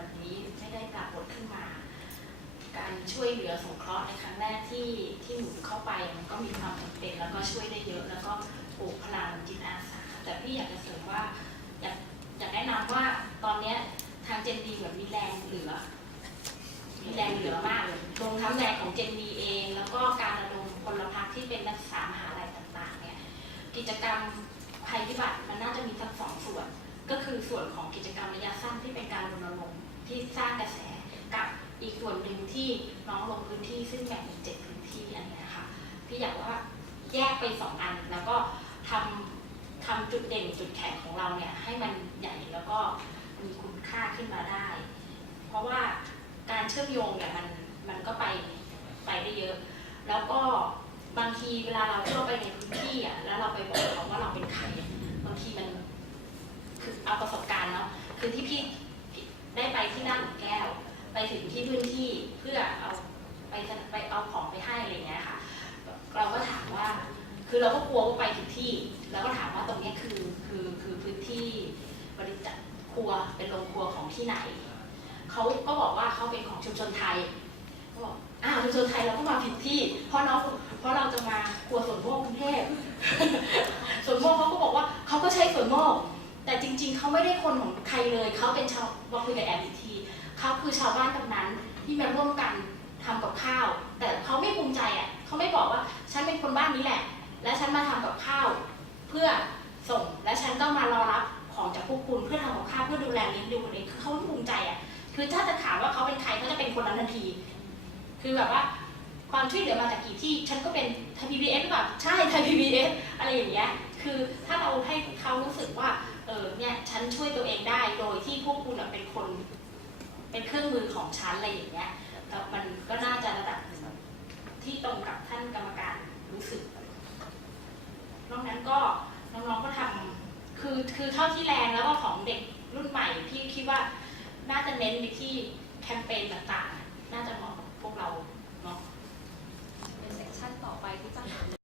แบบนี้ไม่ได้ปรากฏขึ้นมา การช่วยเหลือสงเคราะห์ในครั้งแรกที่ที่หนูเข้าไปมันก็มีความจำเป็นแล้วก็ช่วยได้เยอะ แล้วก็ปลูกพลังจิตอาสา แต่พี่อยากจะเสริมว่าอยากอยากแนะนำว่าตอนเนี้ยทางเจนดีเหมือนมีแรงเหลือมีแรงเหลือมากรวมทั้งแรงของเจนดีเอง แล้วก็การระดมพลพรรคที่เป็นนักศึกษามหาลัยต่างๆเนี่ยกิจกรรมภัยพิบัติมันน่าจะมีทั้งสองส่วน ก็คือส่วนของกิจกรรมระยะสั้นที่เป็นการรณรงค์ ที่สร้างกระแสกับอีกส่วนหนึ่งที่น้องลงพื้นที่ซึ่งแบ่งเป็นเจ็ดพื้นที่อันนี้ค่ะพี่อยากว่าแยกไปสองอันแล้วก็ทำทำจุดเด่นจุดแข็งของเราเนี่ยให้มันใหญ่แล้วก็มีคุณค่าขึ้นมาได้ เพราะว่าการเชื่อมโยงเนี่ยมันมันก็ไปไปได้เยอะ แล้วก็บางทีเวลาเราเข้าไปในพื้นที่อะแล้วเราไปบอกเขาว่าเราเป็นใคร บางทีมันคือเอาประสบการณ์เนาะคือที่พี่ ได้ไปที่หน้าหลุมแก้ว ไปถึงที่พื้นที่เพื่อเอาไปไปเอาของไปให้อะไรเงี้ยค่ะ เราก็ถามว่า คือเราก็กลัวว่าไปถึงที่ แล้วก็ถามว่าตรงนี้คือคือคือพื้นที่บริจาคครัวเป็นโรงครัวของที่ไหน เขาก็บอกว่าเขาเป็นของชุมชนไทยเขาบอกอ้าวชุมชนไทยเราก็มาผิดที่ เพราะน้องเพราะเราจะมาครัวสวนโมกกรุงเทพสวนโมกเขาก็บอกว่าเขาก็ใช้สวนโมก ๆเขาไม่ได้คนของใครเลยเขาเป็นชาวมาคุยกับแอมอีกทีเขาคือชาวบ้านตรงนั้นที่มาร่วมกันทำกับข้าว แต่เขาไม่ภูมิใจอะเขาไม่บอกว่าฉันเป็นคนบ้านนี้แหละ และฉันมาทำกับข้าว เพื่อส่งและฉันก็มารอรับของจากพวกคุณเพื่อทำกับข้าวเพื่อดูแลเลี้ยงดูคนเองคือเขาไม่ภูมิใจอะคือถ้าจะถามว่าเขาเป็นใครเขาจะเป็นคนนั้นทันที คือแบบว่าความช่วยเหลือมาจากกี่ที่ ฉันก็เป็นไทยพีบีเอสหรือเปล่าใช่ไทยพีบีเอสอะไรอย่างเงี้ย คือถ้าเราให้ เป็นคน เป็นเครื่องมือของชั้นอะไรอย่างเงี้ยแล้วมันก็น่าจะระดับหนึ่งที่ตรงกับท่านกรรมการรู้สึกนอกนั้นก็น้องๆก็ทำคือคือเท่าที่แรงแล้วก็ของเด็กรุ่นใหม่พี่คิดว่าน่าจะเน้นไปที่แคมเปญต่างๆ น่าจะเหมาะ